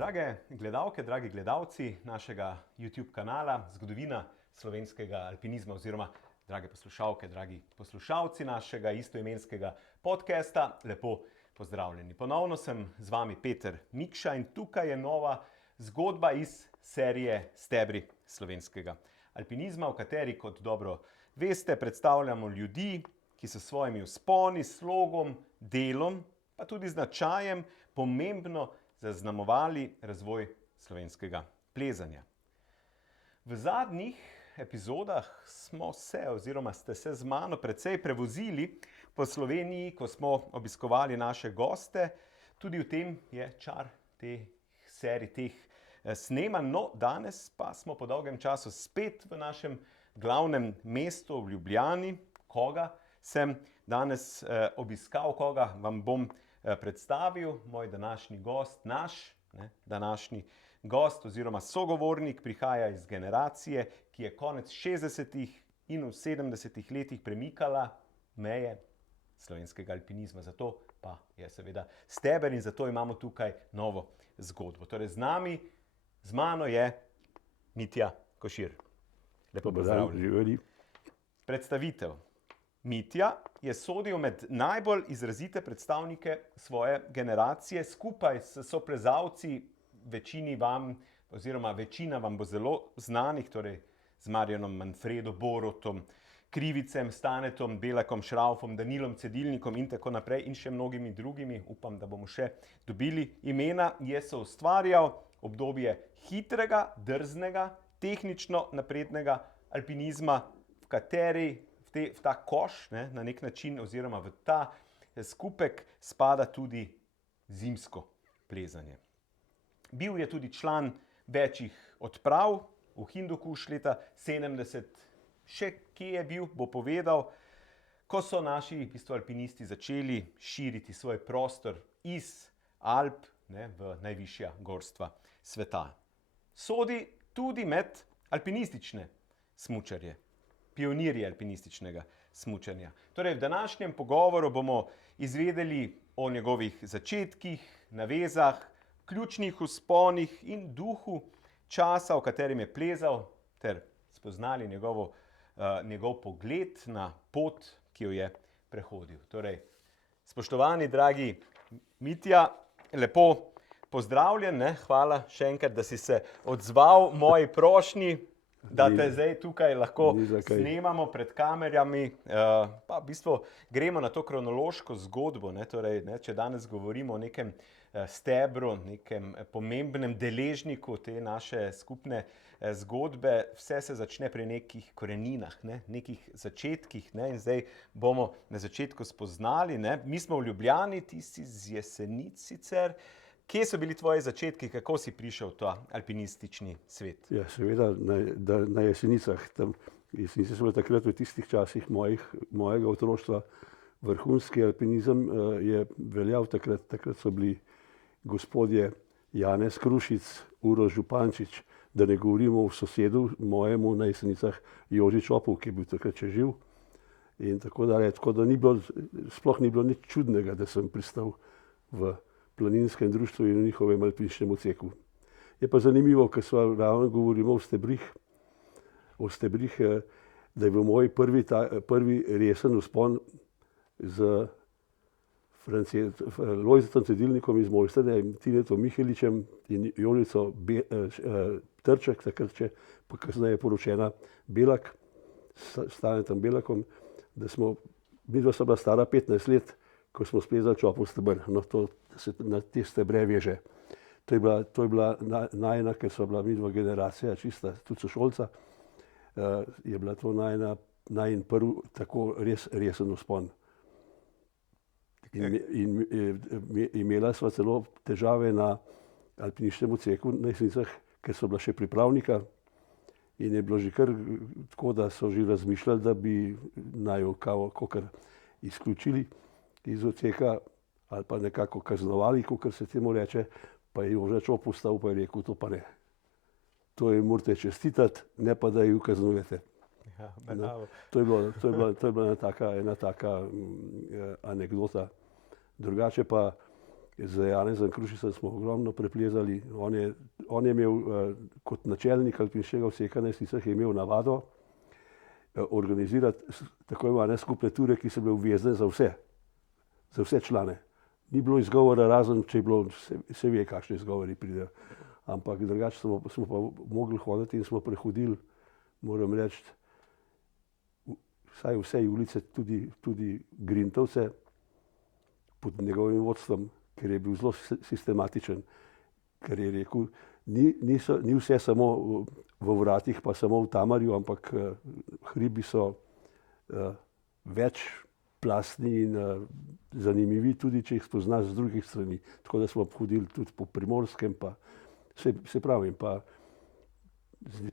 Drage gledalke, dragi gledalci našega YouTube kanala Zgodovina slovenskega alpinizma oziroma drage poslušalke, dragi poslušalci našega istoimenskega podcasta, lepo pozdravljeni. Ponovno sem z vami Peter Mikša in tukaj je nova zgodba iz serije Stebri slovenskega alpinizma, v kateri, kot dobro veste, predstavljamo ljudi, ki so svojimi vzponi, slogom, delom, pa tudi značajem pomembno zaznamovali razvoj slovenskega plezanja. V zadnjih epizodah smo se, oziroma ste se z mano precej prevozili po Sloveniji, ko smo obiskovali naše goste. Tudi v tem je čar teh serij, teh snemanj. No, danes pa smo po dolgem času spet v našem glavnem mestu v Ljubljani. Koga sem danes obiskal, koga vam bom predstavil, moj današnji gost, današnji gost oziroma sogovornik prihaja iz generacije, ki je konec 60. in v 70. letih premikala meje slovenskega alpinizma. Zato pa je seveda steber in zato imamo tukaj novo zgodbo. Torej z mano je Mitja Košir. Lepo pozdravljeni. Predstavitev. Mitja je sodil med najbolj izrazite predstavnike svoje generacije, skupaj s soplezalci, večina vam bo zelo znanih, torej z Marjanom Manfredo, Borutom Krivicem, Stanetom, Belakom, Šraufom, Danilom Cedilnikom in tako naprej in še mnogimi drugimi. Upam, da bomo še dobili imena. Je soustvarjal obdobje hitrega, drznega, tehnično naprednega alpinizma, v kateri v ta koš, na nek način, oziroma v ta skupek spada tudi zimsko plezanje. Bil je tudi član večjih odprav v Hindukuš leta 70. Še kje je bil, bo povedal, ko so naši alpinisti začeli širiti svoj prostor iz Alp v najvišja gorstva sveta. Sodi tudi med alpinistične smučarje. Pionirji alpinističnega smučanja. Torej, v današnjem pogovoru bomo izvedeli o njegovih začetkih, navezah, ključnih vzponih in duhu časa, v katerem je plezal, ter spoznali njegov pogled na pot, ki jo je prehodil. Torej, spoštovani, dragi Mitja, lepo pozdravljen, Hvala še enkrat, da si se odzval moji prošnji, da te zdaj tukaj lahko snemamo pred kamerami, pa v bistvu gremo na to kronološko zgodbo. Torej, če danes govorimo o nekem stebru, nekem pomembnem deležniku te naše skupne zgodbe, vse se začne pri nekih koreninah, nekih začetkih, in zdaj bomo na začetku spoznali. Mi smo v Ljubljani, ti si z Jesenic sicer. Kje so bili tvoji začetki, kako si prišel v ta alpinistični svet? Ja, seveda na Jesenicah. Jesenice so bile takrat v tistih časih mojega otroštva. Vrhunski alpinizem je veljal takrat. Takrat so bili gospodje Janez Krušic, Uroš Župančič, da ne govorimo o sosedu mojemu na Jesenicah, Joži Čopov, ki je bil takrat še živ. In tako dalje. Tako da sploh ni bilo nič čudnega, da sem pristal v planinskem društvu in v njihovem alpinističnem odseku. Je pa zanimivo, ker ravno govorimo o stebrih, da je bil moj prvi resen vzpon z Lojzetom Cedilnikom iz Mojstrane, Tinetom Miheličem in Jolico Trček, takrat še kasneje poročena Belak, s Stanetom Belakom, midva sta bila stara 15 let, ko smo splezali Čopov steber. No, to se na te stebre veže. To je bila najina, ker so bila midva generacija, čista, tudi sošolca, je bila to najin prvi tako resen vzpon. In imela sva celo težave na alpinističnem odseku na Jesenicah, ker so bila še pripravnika in je bilo že kar tako, da so že razmišljali, da bi naju kakor izključili iz odseka ali pa nekako kaznovali, kakor se temu reče, pa je Joža Čopov vstal pa je rekel, to pa ne. To je morate čestitati, ne pa da ju kaznujete. Ja, to je bila ena taka anekdota. Drugače pa Z Janezom Krušicem smo ogromno preplezali. On je imel kot načelnik alpinskega odseka na Jesnicah je imel navado organizirati tako imenovane skupne ture, ki so bile obvezne za vse člane. Ni bilo izgovora, razen če je bilo, se ve, kakšni izgovori pridejo. Ampak drugače smo pa mogli hoditi in smo prehodili, moram reči, vsaj vse ulice, tudi Grintovce, pod njegovim vodstvom, ker je bil zelo sistematičen, ker je rekel, ni vse samo v vratih, pa samo v Tamarju, ampak hribi so večplastni in zanimivi, tudi če jih spoznaš z drugih strani. Tako da smo hodili tudi po Primorskem, pa se pravim, pa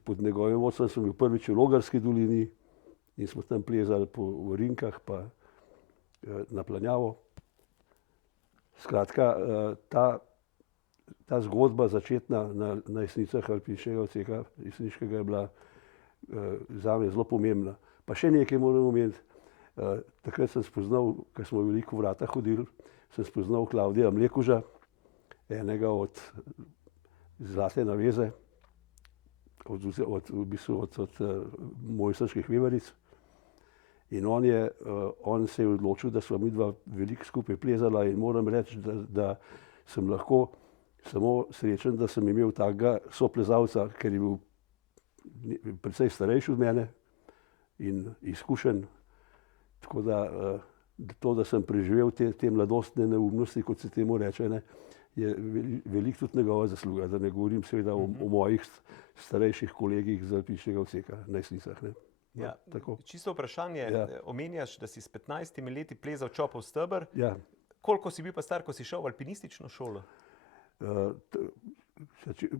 pod njegovim vodstvom sem bil prvič v Logarski dolini in smo tam plezali po Rinkah, pa na Planjavo. Skratka, ta zgodba začetna na Jesnicah alpinskega odseka jeseniškega je bila zame zelo pomembna. Pa še nekaj moram omeniti. Takrat sem spoznal, ker smo veliko vrata hodili, sem spoznal Klavdija Mlekuža, enega od Zlate naveze, od mojstrskih veveric. In on se je odločil, da sva midva veliko skupaj plezala in moram reči, da sem lahko samo srečen, da sem imel takega soplezalca, ker je bil precej starejši od mene in izkušen. Tako da to, da sem preživel te mladostne neumnosti, kot se temu reče, je veliko tudi njegova zasluga, da ne govorim seveda o mojih starejših kolegih z alpinskega odseka na Jesnicah. Ja, čisto vprašanje, omenjaš, da si s 15 leti plezal Čopov steber. Ja. Koliko si bil pa star, ko si šel v alpinistično šolo?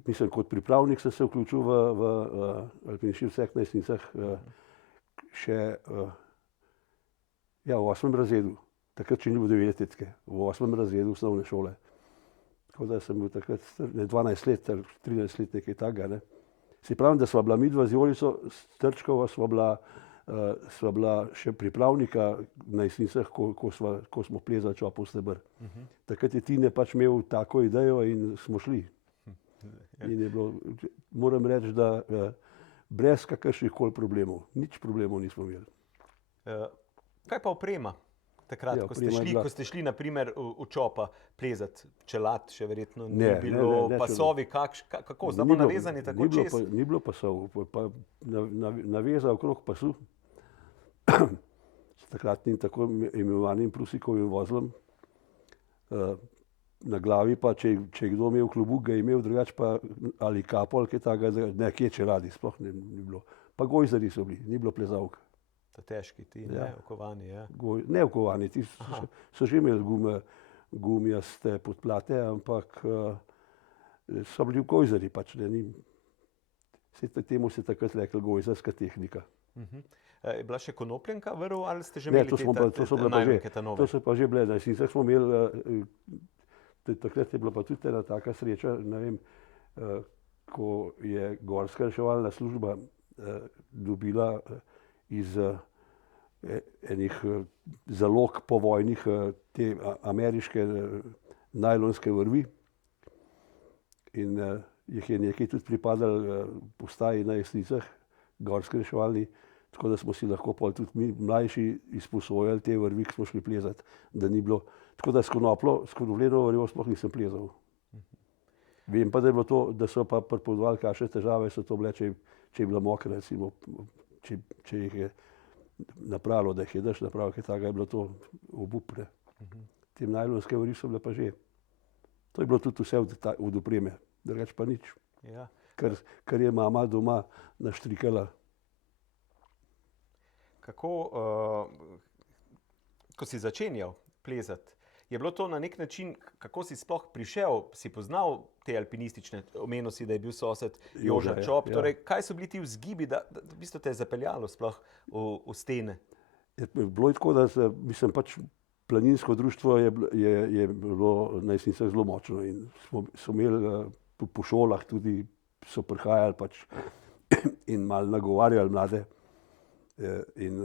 Mislim, kot pripravnik sem se vključil v alpinistični odsek na Jesnicah še v 8. razredu. Takrat, če ni bilo 9 letke, v 8. razredu osnovne šole. Tako da sem bil takrat 12 let ali 13 let, nekaj takega. Se pravim, da sva bila midva z Jolico Strčkova, sva bila še pripravnika na Jesnicah, ko smo plezali Čopov steber. Takrat je Tine pač imel tako idejo in smo šli. In je bilo, moram reči, da brez kakršnih koli problemov, nič problemov nismo imeli. Kaj pa oprema? Takrat, ko ste šli naprimer v Čopa plezati, čelad še verjetno ni bilo, pasovi, kako, zdaj pa navezani tako čez? Ni bilo pasov, pa naveza okrog pasu s takratnim tako imenovanim Prusikovim vozlom. Na glavi pa, če je kdo imel klobuk, ga je imel, drugače pa ali kapo ali kaj takega, nekje čeladi, sploh ni bilo. Pa gojzarji so bili, ni bilo plezalk. Težki ti, neokovani. Neokovani, ti so že imeli gumijaste podplate, ampak so bili gojzarji pač. Temu se takrat rekla gojzarska tehnika. Je bila še konopljenka vrv ali ste že imeli te najlonke ta nove? To so pa že bile, na Jesnicah smo imeli, takrat je bila pa tudi ena taka sreča, ne vem, ko je gorska reševalna služba dobila iz enih zalog povojnih te ameriške najlonske vrvi in jih je nekaj tudi pripadalo postaji na Jesnicah, gorski reševalni, tako da smo si lahko pol tudi mi mlajši izposojali te vrvi, ki smo šli plezati, da ni bilo, tako da s konopljeno vrvjo sploh nisem plezal. Vem pa, da je bilo to, da so pa pripovedovali, kakšne težave so to bile, če je bila mokra, recimo, če jih je napravilo, da jih je dež napravil, kaj takega je bilo to obupne. Te najlonske vrvi so bile pa že. To je bilo tudi vse od opreme, drugače pa nič. Kar je mama doma naštrikala. Kako, ko si začenjal plezati, je bilo to na nek način, kako si sploh prišel, si poznal te alpinistične, omenil si, da je bil sosed Joža Čop, torej kaj so bili ti vzgibi, da v bistvu te je zapeljalo sploh v stene? Bilo je tako, da mislim pač planinsko društvo je bilo na Jesnicah zelo močno in so imeli po šolah tudi, so prihajali pač in malo nagovarjali mlade. In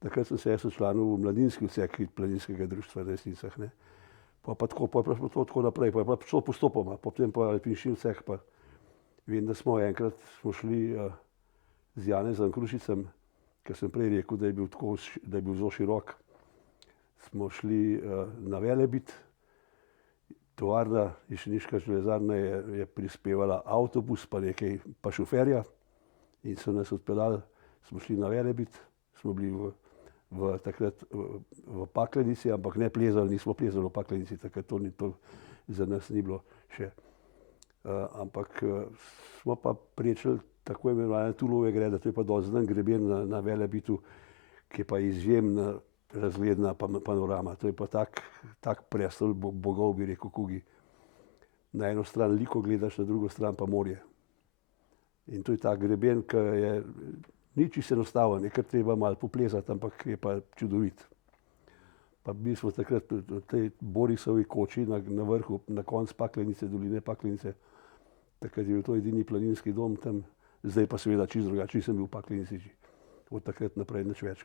takrat sem se jaz včlanil v mladinski odsek planinskega društva na Jesnicah. pa je šlo to tako naprej, pa je pa šlo postopoma, potem pa alpinški ceh pa. Vem, da smo enkrat šli z Janezom Krušicem, ker sem prej rekel, da je bil zelo širok. Smo šli na Velebit, tovarna, Jeseniška železarna je prispevala avtobus pa nekaj, pa šoferja in so nas odpeljali, smo šli na Velebit, smo bili takrat v Paklenici, ampak ne plezali, nismo plezali v Paklenici, takrat to za nas ni bilo še. Ampak smo pa prečili tako imenovane Tulove grede, to je pa dosti znan greben na Velebitu, ki je pa izjemna razgledna panorama. To je pa tak prestol bogov, bi rekel Kugi. Na eno stran Liko gledaš, na drugo stran pa morje. In to je tak greben, ki je ni čisto enostaven, je kar treba malo poplezati, ampak je pa čudovit. Pa bili smo takrat v tej Borisovi koči na vrhu, na koncu Paklenice, doline Paklenice. Takrat je bil to edini planinski dom tam, zdaj pa seveda čisto drugače, nisem bil v Paklenici od takrat naprej nič več,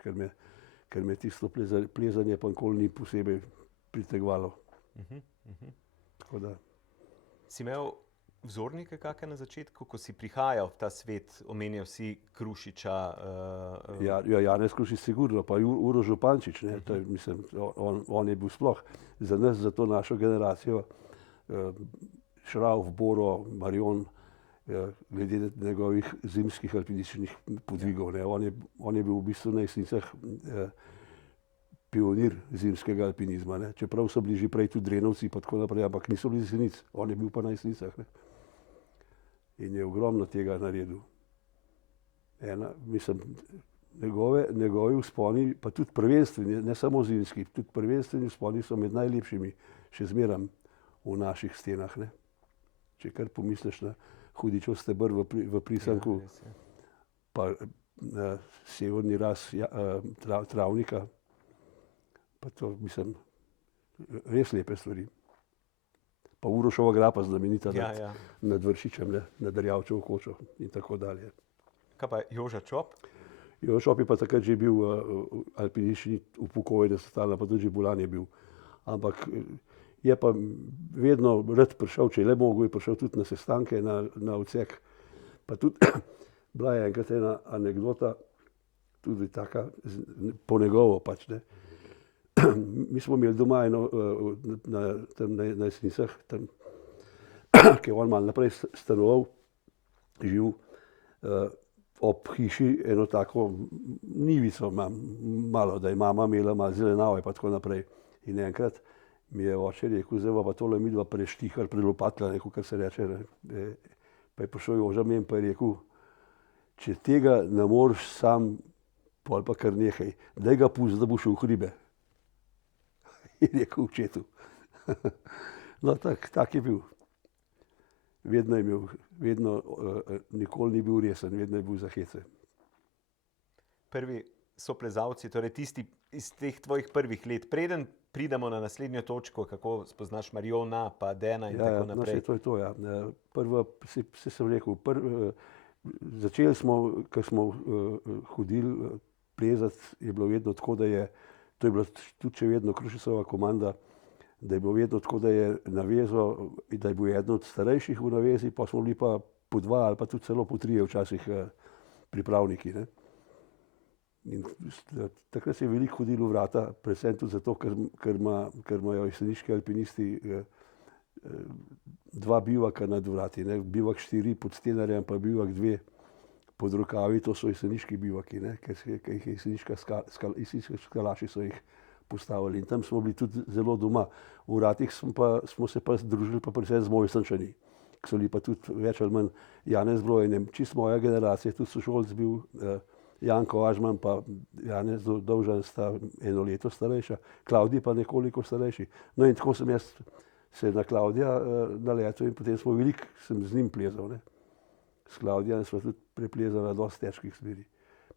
ker me tisto plezanje pa nikoli ni posebej pritegovalo. Tako da. Si imel vzornike kakšne na začetku, ko si prihajal v ta svet, omenjal si Krušiča? Ja, Janez Krušič sigurno, pa Uroš Župančič, ne, to je, mislim, on je bil sploh za nas, za to našo generacijo, Šravf, Boro, Marjon, glede njegovih zimskih alpinističnih podvigov. Ne. On je bil v bistvu na Jesenicah pionir zimskega alpinizma. Ne. Čeprav so bili že prej tudi Drenovci pa tako naprej, ampak niso bili Jesenic, on je bil pa na Jesenicah. Ne. In je ogromno tega naredil. Mislim, njegovi vzponi, pa tudi prvenstveni, ne samo zimski, tudi prvenstveni vzponi so med najlepšimi še zmeram v naših stenah. Ne. Če kar pomisliš na Hudičev steber v Prisanku, pa na severni raz Travnika, pa to, mislim, res lepe stvari. Pa Urošova grapa znamenita nad Vršičem, ne, nad Erjavčevo kočo in tako dalje. Kaj pa Joža Čop? Joža Čop je pa takrat že bil alpinistični upokojenec, pa tudi že bolan je bil. Ampak je pa vedno rad prišel, če je le mogel, je prišel tudi na sestanke, na odsek. Pa tudi bila je enkrat ena anekdota, tudi taka, po njegovo pač, ne. Mi smo imeli doma eno, na Jesenicah, tam, ki je on malo naprej stanoval, živ, ob hiši eno tako njivico malo, da je mama imela malo zelenave pa tako naprej. In enkrat mi je oče rekel, zdaj pa tole midva preštihar, prelopatila, neko, kar se reče. Ne. Pa je prišel Joža meni pa je rekel, če tega ne moreš sam, pol pa kar nehaj, daj ga pusti, da bo šel v hribe. Je rekel očetu. No, tak je bil. Vedno je imel, nikoli ni bil resen, vedno je bil za hece. Prvi soplezalci, torej tisti iz teh tvojih prvih let, preden pridemo na naslednjo točko, kako spoznaš Marjona, pa Dena in tako naprej. No, to je to, ja. Prva, se sem rekel, začeli smo, ko smo hodili plezati, je bilo vedno tako, da to je bila tudi še vedno Krušicova komanda, da je bilo vedno tako, da je navezo, da je bil eden od starejših v navezi, pa smo bili pa po dva ali pa tudi celo po trije včasih pripravniki. Ne. In takrat se je veliko hodilo v vrata, predvsem tudi zato, ker imajo jeseniški alpinisti dva bivaka nad vrati, ne. Bivak 4 pod Stenarjem, pa bivak 2 pod Rokavi, to so jeseniški bivaki, ne, ker jih jeseniški skalaši so jih postavili. In tam smo bili tudi zelo doma. V vratih smo se pa združili pa predvsem z Mojstančani, ki so bili pa tudi več ali manj Janez Brojenem, čisto moja generacija, tudi sošolc bil, Janko Ažman pa Janez Dovžan sta eno leto starejša, Klavdij pa nekoliko starejši. No in tako sem jaz se na Klavdija naletel in potem sem z njim plezal, ne. S Klavdijem smo tudi preplezali dosti težkih smeri.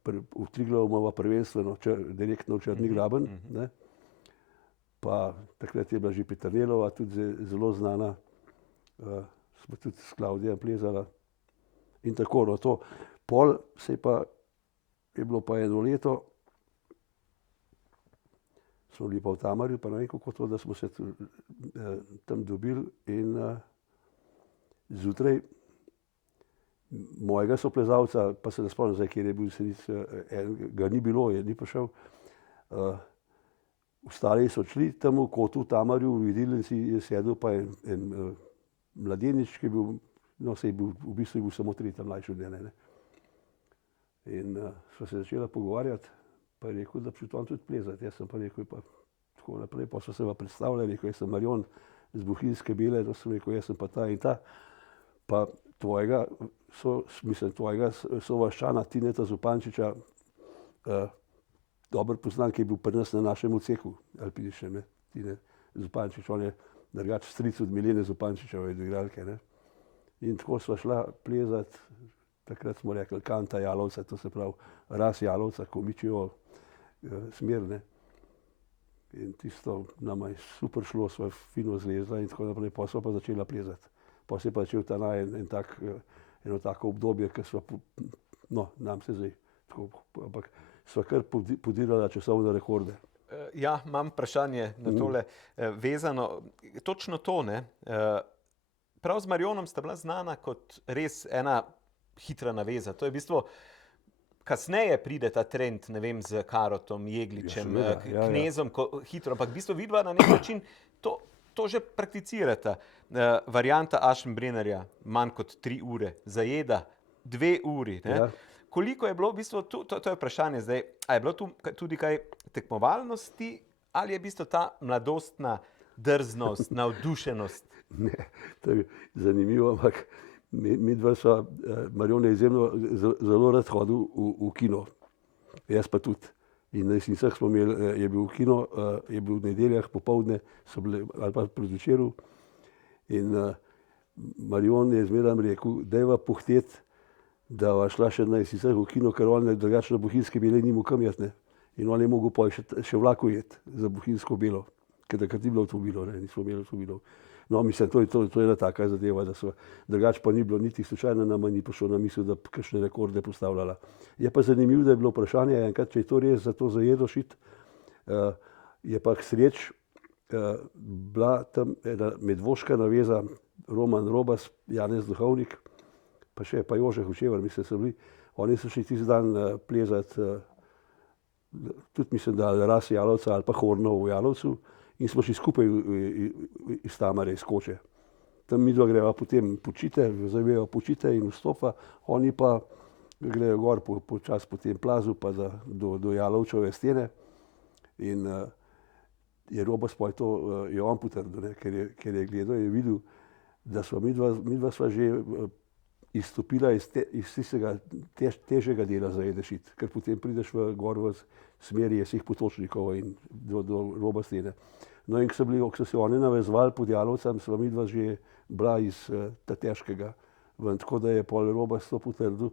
V Triglavu imamo prvenstveno direktno v Črni graben, ne. Pa takrat je bila že Peternelova, tudi zelo znana, smo tudi s Klavdijem plezala. In tako, no, to. Pol je bilo pa eno leto, smo bili pa v Tamarju, pa ne vem kako to, da smo se tam dobili in zjutraj mojega soplezalca, pa se ne spomnim zdaj, kjer je bil Jesenic, ga ni bilo, ni prišel. Ostali so odšli tam v kotu v Tamarju, videli in si je sedel pa en mladenič, ki je bil, no sej bil, v bistvu je bil samo 3 leta mlajši od mene. In sva se začela pogovarjati, pa je rekel, da bi šel on tudi plezati. Jaz sem pa rekel, pa tako naprej, pa so se pa predstavljali, rekel, jaz sem Marjon z Bohinjske Bele, to sem rekel, jaz sem pa ta in ta, pa tvojega sovaščana Tineta Zupančiča dobro poznam, ki je bil pri nas na našem odseku alpinističnem, Tine Zupančič, on je drugač stric od Milene Zupančičeve igralke. In tako sva šla plezati, takrat smo rekli Kanta Jalovca, to se pravi ras Jalovca, Komičijo smer. In tisto nama je super šlo, sva fino zlezla in tako naprej, pa sva pa začela plezati. Pa se je pa začel ta eno tako obdobje, ki sva, no, nam se zdaj tako, ampak sva kar podirala časovne rekorde. Ja, imam vprašanje na tole vezano. Točno to, ne? Prav z Marjonom sta bila znana kot res ena hitra naveza. To je v bistvu, kasneje pride ta trend, ne vem, z Karotom, Jegličem, Knezom, hitro, ampak v bistvu vidva na nek način to že prakticirata. Varianta Aschenbrennerja, manj kot 3 ure, Zajeda 2 uri. Ja. Koliko je bilo v bistvu, to je vprašanje zdaj, a je bilo tu tudi kaj tekmovalnosti ali je v bistvu ta mladostna drznost, navdušenost? Ne, to je zanimivo, ampak mi dva sva, Marjon je izjemno zelo rad hodil v kino, jaz pa tudi. In na Jesenicah smo imeli, je bil kino, je bil v nedeljah popoldne, so bile, ali pa predvečeru. In Marjon je zmeraj rekel, dajva pohtet, da va šla še na Jesenicah v kino, ker on drugače na Bohinjske Bele ni mogel kam jeti, ne. In on je mogel pa še vlaku jeti za Bohinjsko Belo, ker takrat ni bilo avtomobilov, nismo imeli avtomobilov. No, mislim, to je ena taka zadeva, da so, drugače pa ni bilo niti slučajno nama ni prišlo na misel, da kakšne rekorde postavljala. Je pa zanimivo, da je bilo vprašanje enkrat, če je to res za to Zajedo šit, je pa k sreč bila tam ena medvoška naveza, Roman Robas, Janez Duhovnik, pa še pa Jože Hočevar, mislim, so bili. Oni so šli tisti dan plezati, tudi mislim, da ras Jalovca ali pa Horno v Jalovcu, in smo šli skupaj iz Tamare, iz Koče. Tam midva greva potem počite, zaveva počite in vstopa, oni pa grejo gor počas po tem plazu pa do Jalovčeve stene. In je Robas pa je on potrdil, ker je gledal, je videl, da sva midva sva že izstopila iz tistega težjega dela Zajede šit, ker potem prideš gor v smeri Jesih Potočnikov in do roba stene. No in ko so se oni navezovali pod Jalovcem, sva midva že bila iz ta težkega ven, tako da je pol Robas to potrdil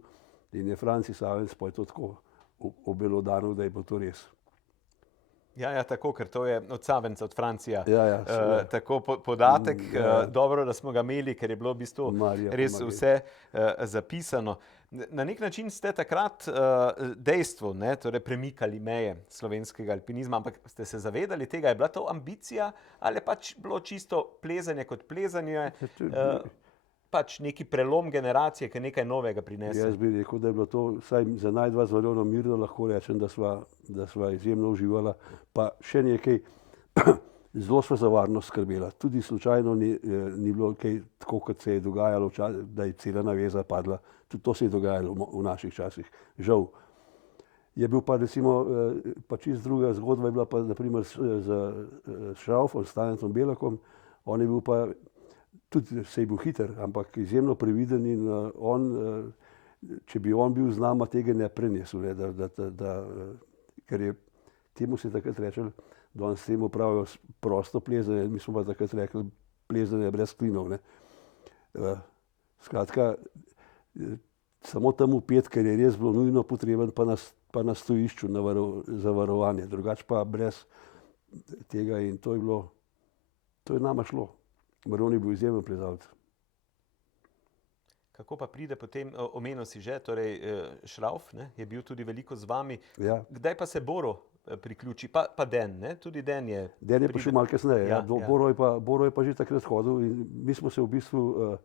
in je Franci Savenc pa je to tako obelodanil, da je bilo to res. Ja, tako, ker to je od Savenca, od Francija. Tako podatek, dobro, da smo ga imeli, ker je bilo v bistvu res vse zapisano. Na nek način ste takrat dejstvo, torej premikali meje slovenskega alpinizma, ampak ste se zavedali tega, je bila to ambicija ali je pač bilo čisto plezanje kot plezanje, pač neki prelom generacije, ki nekaj novega prinese? Jaz bi rekel, da je bilo to, vsaj za najdva z Marjonom mirno lahko rečem, da sva izjemno uživala, pa še nekaj, zelo sva za varnost skrbela. Tudi slučajno ni bilo kaj tako, kot se je dogajalo, da je cela naveza padla. Tudi to se je dogajalo v naših časih. Žal. Je bil pa recimo, pa čisto druga zgodba je bila pa naprimer z Šraufom, Stanetom Belakom. On je bil pa, tudi se je bil hiter, ampak izjemno previden in on, če bi on bil z nama, tega ne prenesel, ker je, temu se takrat rečel, danes temu pravijo prosto plezanje, mi smo pa takrat rekli plezanje brez klinov. Skratka, samo tam vpet, ker je res bilo nujno potreben, pa na stojišču za varovanje, drugače pa brez tega in to je nama šlo. Marjon je bil izjemen plezalec. Kako pa pride potem, omenil si že, torej Šrauf, je bil tudi veliko z vami. Ja. Kdaj pa se Boro priključi, pa Den, ne? Tudi Den je. Den je prišel malo kasneje, Ja, Boro je pa že takrat hodil in mi smo se v bistvu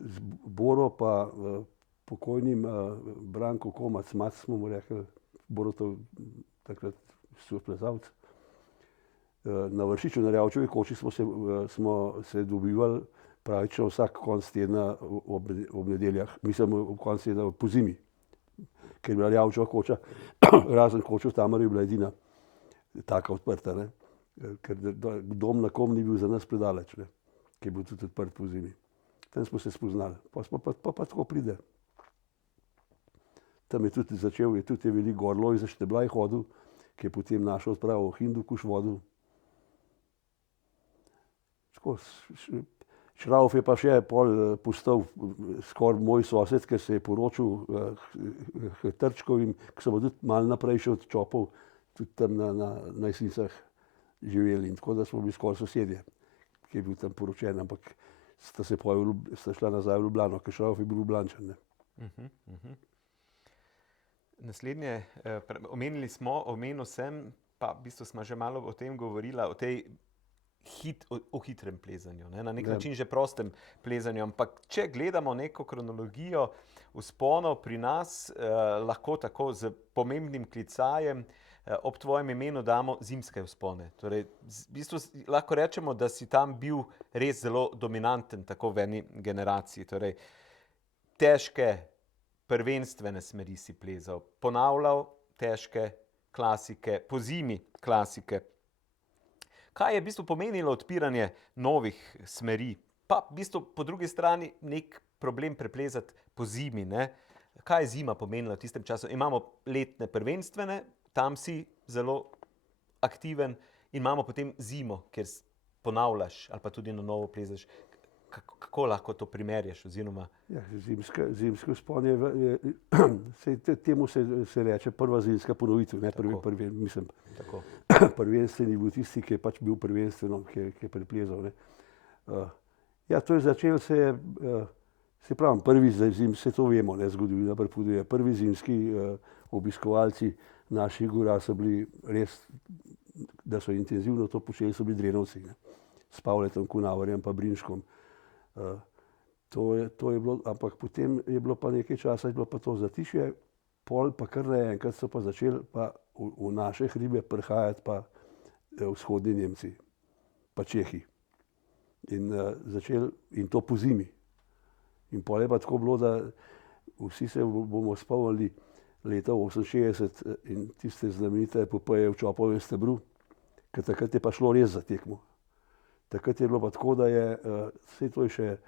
z Boro pa pokojnim Branko Komac, Mac smo mu rekli, Borotov takrat soplezalec. Na Vršiču, na Rjavčevi koči smo se dobivali pravično vsak konc tedna ob nedeljah, mislim ob konc tedna po zimi, ker je bila Rjavčeva koča, razen koča v Tamarju je bila edina taka odprta, ne? Ker dom na Kom ni bil za nas predaleč, ne? Ki je bil tudi odprt po zimi. Tam smo se spoznali, pa tako pride. Tam je tudi začel, je veliko Gorloj za Šteblaj hodil, ki je potem našel odpravo v Hindukuš vodil. Šrauf je pa še pol postal skoraj moj sosed, ker se je poročil Trčkovim, ki so pa tudi malo naprej še od Čopov, tudi tam na Jesenicah živeli. In tako da smo bili skoraj sosedje, ki je bil tam poročen, ampak sta šla nazaj v Ljubljano, ker Šrauf je bil Ljubljančan. Naslednje, omenil sem, pa v bistvu smo že malo o tem govorila, o hitrem plezanju, ne? Na nek način že prostem plezanju, ampak če gledamo neko kronologijo vzponov pri nas, lahko tako z pomembnim klicajem ob tvojem imenu damo zimske vzpone. Torej, v bistvu lahko rečemo, da si tam bil res zelo dominanten, tako v eni generaciji. Torej, težke prvenstvene smeri si plezal, ponavljal težke klasike, po zimi klasike. Kaj je v bistvu pomenilo odpiranje novih smeri? Pa v bistvu po drugi strani nek problem preplezati po zimi, ne? Kaj je zima pomenila v tistem času? Imamo letne prvenstvene, tam si zelo aktiven in imamo potem zimo, kjer ponavljaš ali pa tudi na novo plezaš. Kako lahko to primerjaš oziroma? Ja, zimski vzpon temu se reče prva zimska ponovitev, ne prvenstveni bil tisti, ki je pač bil prvenstveno, ki je preplezal, ne. Ja, to je začelo se pravim, prvi se to vemo, ne, zgodovina pripoveduje, prvi zimski obiskovalci naših gora so bili res, da so intenzivno to počeli, so bili Drenovci, ne, s Pavletom Kunaverjem pa Brinškom. To je bilo, ampak potem je bilo pa nekaj časa, je bilo pa to zatišje, pol pa kar naenkrat so pa začeli pa v naše hribe prihajati pa vzhodni Nemci, pa Čehi. In to po zimi. In pol je pa tako bilo, da vsi se bomo spomnili leta 1968 in tiste znamenite epopeje v Čopovem stebru, ker takrat je pa šlo res za tekmo. Takrat je bilo pa tako, da je, vse to je še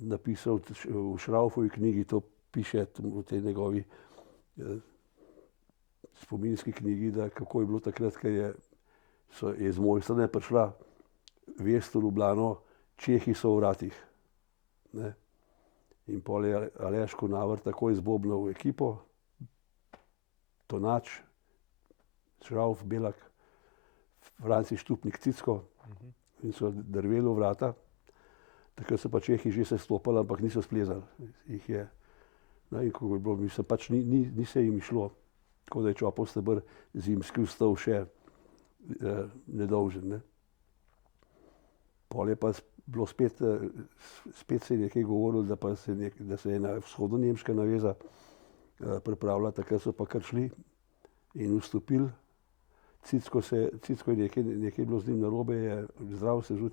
napisal v Šraufovi knjigi, to piše v tej njegovi spominski knjigi, da kako je bilo takrat, ker je z Mojstrane prišla vest v Ljubljano, Čehi so v vratih. Ne? In pol je Aleš Kunaver takoj zbobnal ekipo, Tonač, Šrauf, Belak, Franci Štupnik, Cicko, in so drveli v vrata. Takrat so pa Čehi že se stopali, ampak niso splezali. Jih je, no, in kako je bilo, mislim, pač ni se jim šlo. Tako da je Čopov steber zimski vstal še nedolžen, ne. Pol je pa bilo spet se je nekaj govorilo, da se je ena vzhodno-nemška naveza pripravila, takrat so pa kar šli in vstopili. Cicko je nekaj bilo z njim narobe, je zdrav se žut,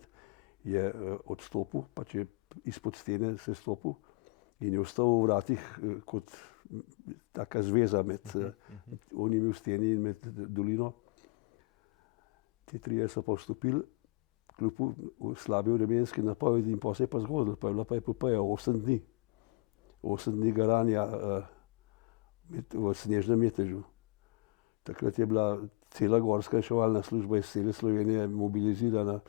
je odstopil, pač je izpod stene se stopil in je ostal v vratih kot taka zveza med onimi v steni in med dolino. Ti trije so pa vstopili, kljub slabi vremenski napovedi, in pa se je pa zgodilo, pa je bila pa epopeja 8 dni. 8 dni garanja v snežnem metežu. Takrat je bila cela gorska reševalna služba iz cele Slovenije mobilizirana.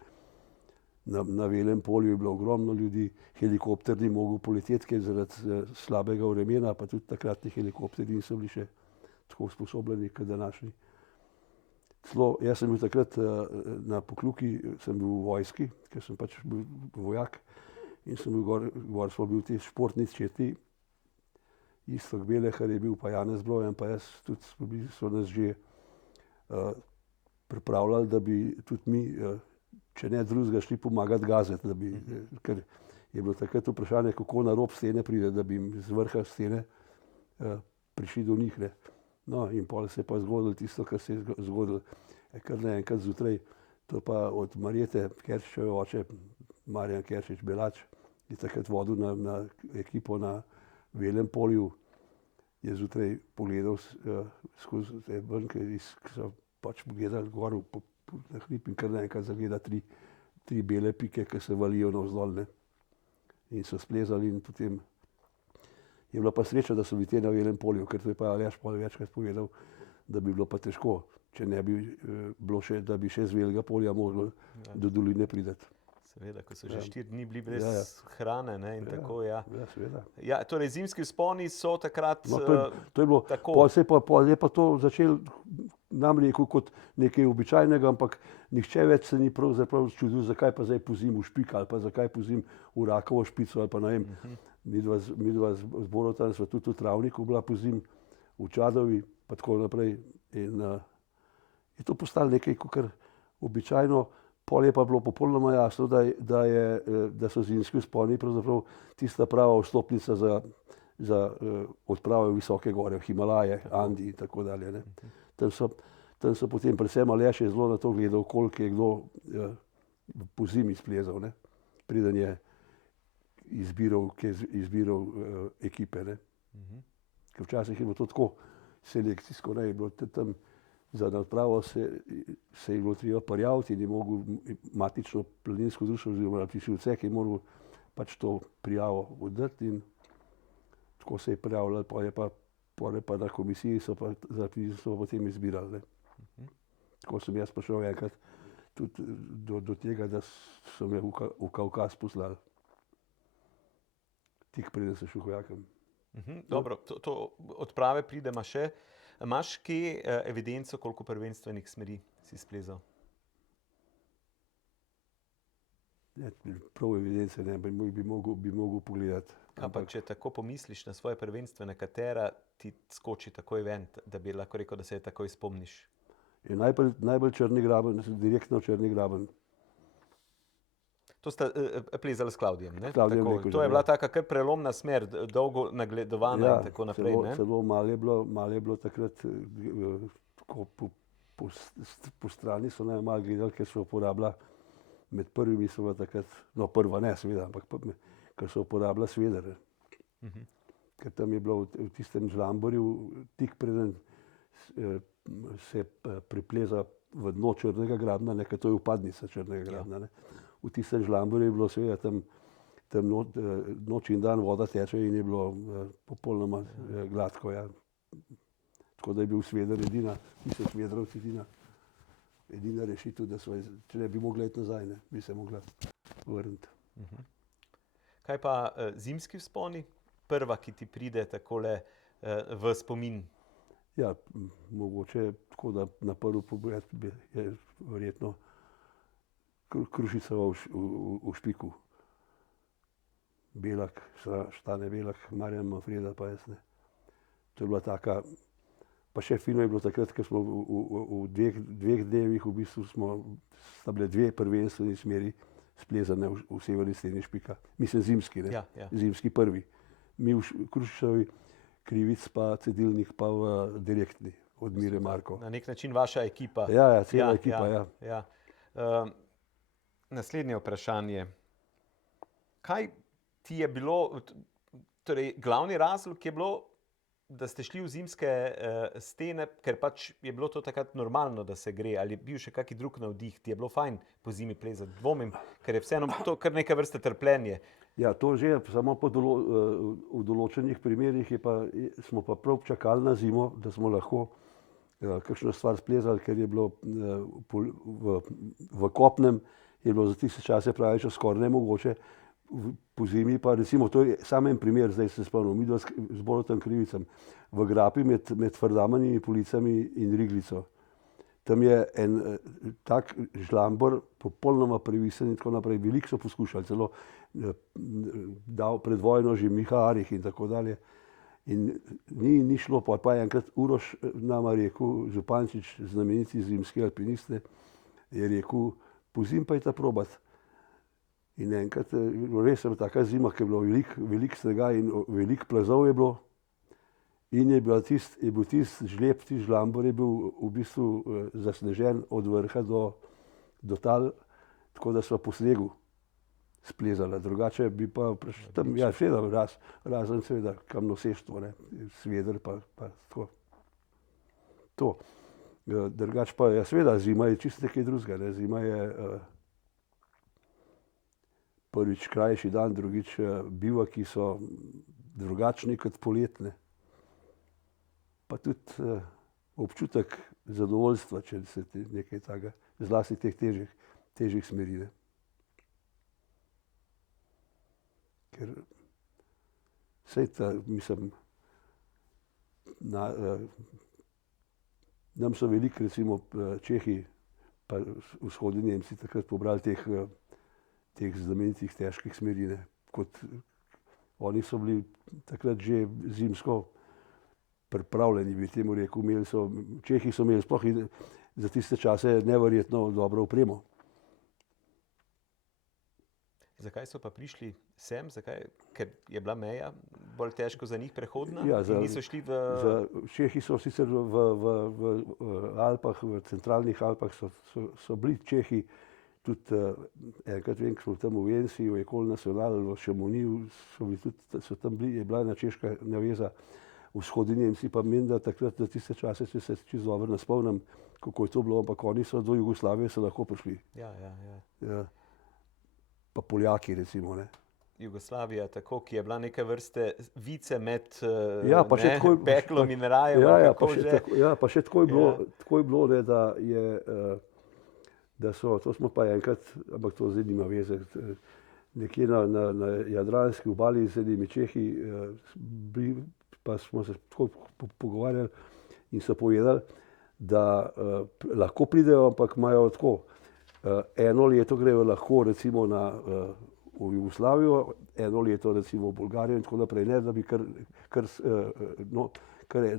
Na Velem polju je bilo ogromno ljudi, helikopter ni mogel poleteti, ker zaradi slabega vremena, pa tudi takratni helikopterji niso bili še tako usposobljeni kot današnji. Jaz sem bil takrat na Pokljuki, sem bil v vojski, ker sem pač bil vojak, in sem bil gor smo bili ti športni četi, Iztok Belehar je bil, pa Janez Blojan, pa jaz tudi so nas že pripravljali, da bi tudi mi, če ne drugega, šli pomagati gazeti, ker je bilo takrat vprašanje, kako na rob stene pride, da bi jim z vrha stene prišli do njih. Ne. No, in pol se je pa zgodilo tisto, kar se je zgodilo, kar naenkrat zjutraj, to pa od Marjete Keršičeve oče, Marjan Keršič Belač, je takrat vodil na ekipo na Velem polju, je zjutraj pogledal skozi ven, ki so pač gledali gor na hrib in kar naenkrat zagleda tri bele pike, ki se valijo navzdol, ne. In so splezali in potem je bila pa sreča, da so bili te na Velem polju, ker to je pa Aleš pol večkrat povedal, da bi bilo pa težko, če ne bi bilo še, da bi še z Velega polja moglo do doline priti. Seveda, ko so že 4 dni bili brez hrane, ne, in tako, ja. Ja, seveda. Ja, torej zimski vzponi so takrat No, to je bilo, tako. pol je pa to začel, nam rekel, kot nekaj običajnega, ampak nihče več se ni pravzaprav čudil, zakaj pa zdaj pozim v Špik ali pa zakaj pozim v Rakovo Špico ali pa ne vem. Midva z Borutom sva tudi v Travniku bila pozim, v Čadovi pa tako naprej. In je to postalo nekaj kakor običajno. Pol je pa bilo popolnoma jasno, da so zimski vzponi pravzaprav tista prava vstopnica za odpravo v visoke gore, v Himalaje, Andi in tako dalje. Ne. Tam so potem predvsem Aleš je zelo na to gledal, koliko je kdo po zimi splezal, ne, preden je izbiral ekipe. Ne. Ker včasih je bilo to tako selekcijsko, ne, je bilo tam za odpravo se je bilo treba prijaviti in je mogel matično planinsko društvo oziroma Pišilcek je moral pač to prijavo oddati in tako se je prijavljalo, pol je pa na komisiji so pa potem izbirali. Ne. Tako sem jaz prišel enkrat tudi do tega, da so me v Kavkaz poslali. Tik preden sem šel hojakom. Dobro, to odprave pridemo še. Imaš kje evidenco, koliko prvenstvenih smeri si splezal? Ne, prav evidence ne, bi mogel pogledati. Kaj pa, če tako pomisliš na svoje prvenstvene, katera ti skoči takoj ven, da bi lahko rekel, da se je takoj spomniš? Je najbolj Črni graben, direktno Črni graben. To sta plezali s Klavdijem, ne? Klavdijem Tako, Lekužem, to je bila taka kar prelomna smer, dolgo nagledovana in tako naprej, ne? Celo malo je bilo takrat, tako po strani so naj malo gledali, ker so uporabljali, med prvimi so bila takrat, no prva ne seveda, ampak ker so uporabljali sveder. Ker tam je bilo v tistem žlamborju, tik preden se pripleza v dno Črnega grabna, ker to je vpadnica Črnega grabna, ne. V tistem žlamborju je bilo seveda tam noč in dan voda teče in je bilo popolnoma gladko, ja. Tako da je bil sveder edina rešitev, da so, če ne bi mogla iti nazaj, ne, bi se mogla vrniti. Kaj pa zimski vzponi? Prva, ki ti pride takole v spomin? Ja, mogoče tako, da na prvi pogled je verjetno Krušica v Špiku. Belak, Štane Belak, Marjan Manfreda pa jaz ne. To je bila taka, pa še fino je bilo takrat, ker smo v dveh dnevih v bistvu sta bile dve prvenstveni smeri splezane v severni steni Špika. Mislim zimski, ne? Ja. Zimski prvi. Mi v Krušičevi, Krivic pa Cedilnik pa v direktni od Mire Marko. Na nek način vaša ekipa. Ja, cela ekipa, ja. Naslednje vprašanje. Kaj ti je bilo, torej glavni razlog je bilo, da ste šli v zimske stene, ker pač je bilo to takrat normalno, da se gre, ali je bil še kaki drug navdih, ti je bilo fajn po zimi plezati, dvomim, ker je vseeno to kar neke vrste trpljenje. Ja, to že, samo v določenih primerih smo pa prav čakali na zimo, da smo lahko kakšno stvar splezali, ker je bilo v kopnem, je bilo za tiste čase pravično skoraj nemogoče, po zimi pa recimo, to je samo en primer, zdaj se spomnim, midva z Borutom Krivicem, v grapi med Fardamanimi policami in Riglico. Tam je en tak žlambor, popolnoma previsen in tako naprej, veliko so poskušali, celo pred vojno že Miha Arih in tako dalje. In ni šlo, pa je enkrat Uroš nama rekel, Župančič, znameniti zimski alpinist, je rekel, pozimi pa je ta probat. In enkrat, res je bila taka zima, ki je bilo veliko snega in veliko plazov je bilo. In je bil tisti žleb, tisti žlambor je bil v bistvu zasnežen od vrha do tal, tako da sva po snegu splezala. Drugače bi pa tam, ja, seveda, razen seveda kamnoseštvo, sveder pa tako. To. Drugače pa, ja, seveda, zima je čisto nekaj drugega, Zima je prvič krajši dan, drugič bivaki so drugačni kot poletne. Pa tudi občutek zadovoljstva, če se ti nekaj takega, zlasti teh težjih smeri. Ker sej mislim, nam so veliko, recimo Čehi pa vzhodni Nemci takrat pobrali teh znamenitih težkih smeri, kot oni so bili takrat že zimsko pripravljeni, bi temu rekel. Čehi so imeli sploh za tiste čase neverjetno dobro opremo. Zakaj so pa prišli sem? Zakaj? Ker je bila meja bolj težko za njih prehodna? Ja, niso šli Čehi so sicer v Alpah, v centralnih Alpah so bili Čehi, tudi enkrat vem, ko smo tam v Vensi, v Ecole Nationale, v Chamonixu, so tam bili, je bila ena češka naveza. Vzhodni Nemci pa menim, da takrat za tiste čase, če se čisto dobro ne spomnim, kako je to bilo, ampak oni so do Jugoslavije so lahko prišli. Ja. Pa Poljaki, recimo. Jugoslavija, tako, ki je bila neke vrste vice med peklom in rajem. Pa še tako je bilo, da so, to smo pa enkrat, ampak to zdaj nima veze, nekje na jadranski obali z enimi Čehi, pa smo se tako pogovarjali in so povedali, da lahko pridejo, ampak imajo tako. Eno leto grejo lahko recimo v Jugoslavijo, eno leto recimo v Bolgarijo in tako naprej, ne da bi kar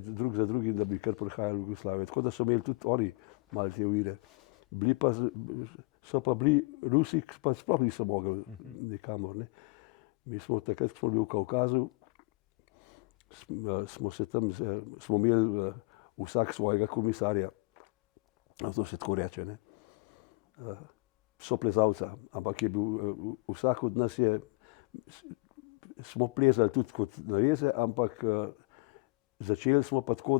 drug za drugim, da bi kar prihajali v Jugoslavijo. Tako da so imeli tudi oni malo te ovire. So pa bili Rusi, pa sploh niso mogli nikamor. Mi smo takrat, ko smo bili v Kavkazu, smo imeli vsak svojega komisarja, to se tako reče, soplezalca, ampak je bil vsak od nas smo plezali tudi kot naveze, ampak začeli smo pa tako,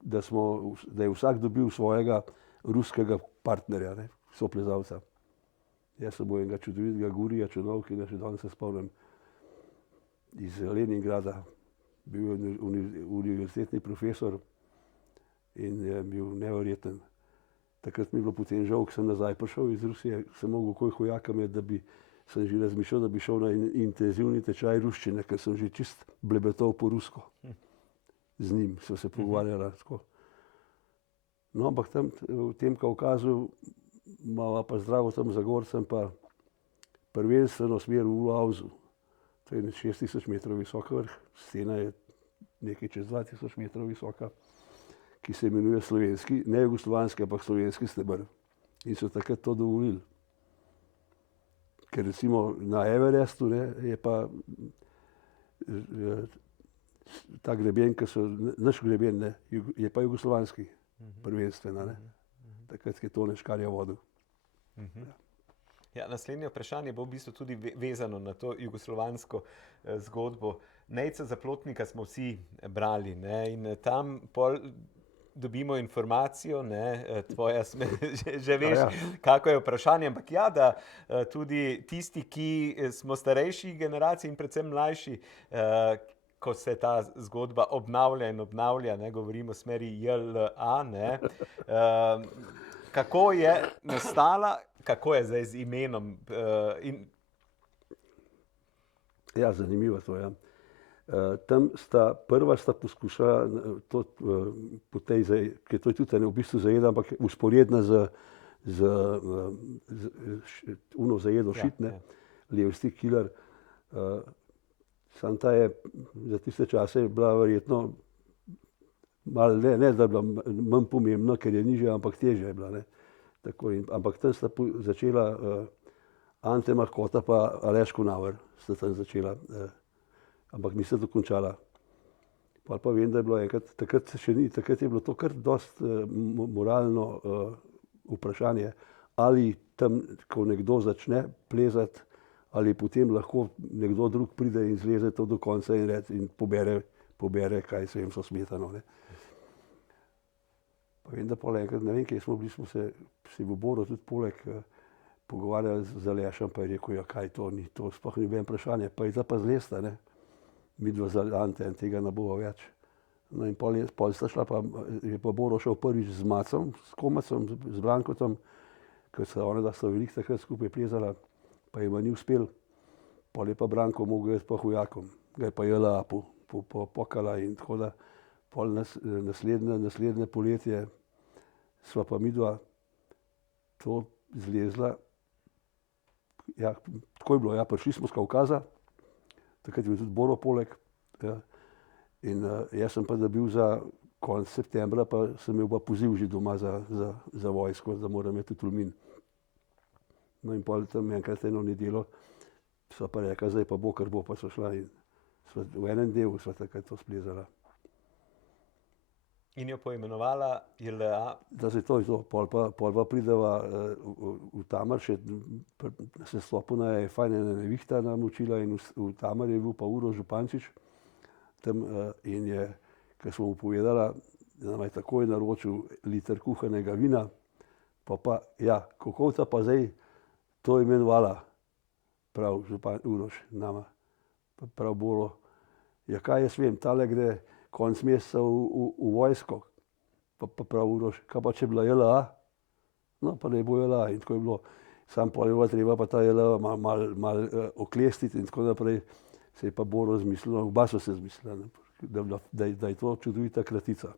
da je vsak dobil svojega ruskega partnerja, soplezalca. Jaz sem bil enega čudovitega Gurija Čudovkina, še danes se spomnim, iz Leningrada, bil je univerzitetni profesor in je bil neverjeten. Takrat mi je bilo potem žal, ko sem nazaj prišel iz Rusije, sem mogel koj hojaka imeti, sem že razmišljal, da bi šel na intenzivni tečaj ruščine, ker sem že čist blebetal po rusko. Z njim so se pogovarjala tako. No, ampak tam v tem Kavkazu imava pa zdravo tam za gorcem pa prvenstveno smer v Ulauzu. To je 6000 metrov visok vrh, stena je nekaj čez 2000 metrov visoka, ki se imenuje slovenski, ne jugoslovanski, ampak slovenski steber. In so takrat to dovolili. Ker recimo na Everestu je pa ta greben, ki so, naš greben, je pa jugoslovanski prvenstveno. Takrat je to Škarja vodil. Ja, naslednje vprašanje bo v bistvu tudi vezano na to jugoslovansko zgodbo. Nejca Zaplotnika smo vsi brali, in tam pol dobimo informacijo, tvoja že veš, kako je vprašanje, ampak ja, da tudi tisti, ki smo starejši generaciji in predvsem mlajši, ko se ta zgodba obnavlja in obnavlja, govorimo o smeri JLA, kako je nastala, kako je zdaj z imenom? Ja, zanimivo to je. Tam prva sta poskušala, ker to je tudi v bistvu zajeda, ampak usporedna z uno zajedo šitne, Levstik Killer, Sam ta je za tiste čase bila verjetno malo, ne da je bila manj pomembna, ker je nižja, ampak težja je bila. Ne. Tako, ampak tam sta začela Ante Mahkota pa Aleš Kunaver sta tam začela, ampak nista dokončala. Pa vem, da je bilo enkrat, takrat je bilo to kar dost moralno vprašanje, ali tam, ko nekdo začne plezati, ali potem lahko nekdo drug pride in zleze to do konca in pobere, kaj se jim so smetano. Ne. Pa vem, da pol enkrat, ne vem, kje smo bili, smo se v Boru tudi poleg pogovarjali z Alešem, pa je rekel, ja, kaj to ni, to sploh ni bilo vprašanje, pa je ta pa zlesta, ne. Midva za Ante in tega ne bo več. No in pol sta šla pa, je pa Boro šel prvič z Macom, s Komacom, z Brankotom, ker sta ona, da sta veliko takrat skupaj plezala, pa jima ni uspel. Pol je pa Branko mogel jeti pa hujakom, ga je pa JLA pokala in tako da. Pol naslednje poletje sva pa midva to zlezla. Ja, tako je bilo, ja, prišli smo z Kavkaza, takrat je bil tudi Boro poleg. Ja. In jaz sem pa dobil za konec septembra, pa sem imel pa poziv že doma za vojsko, da moram imeti v Tolmin. No in pol tam enkrat eno nedeljo sva pa rekla, zdaj pa bo, kar bo, pa sva šla in v enem delu sva takrat to splezala. In jo poimenovala JLA? Da se to je to, pol pa prideva v Tamar, še na sestopu je fajn ena nevihta nam učila in v Tamar je bil pa Uroš Župančič tam in je, ker smo mu povedala, da nam je takoj naročil liter kuhanega vina, pa ja, kako ta pa zdaj to imenovala, prav Uroš nama, prav Boro, ja kaj jaz vem, tale gre konec meseca v vojsko, pa prav Uroš, kaj pa če bila JLA? No, pa ne bo JLA in tako je bilo. Sam pol je bilo treba pa ta JLA mal oklestiti in tako naprej, se je pa Boro zmislila, oba so se zmislila, da je to čudovita kratica.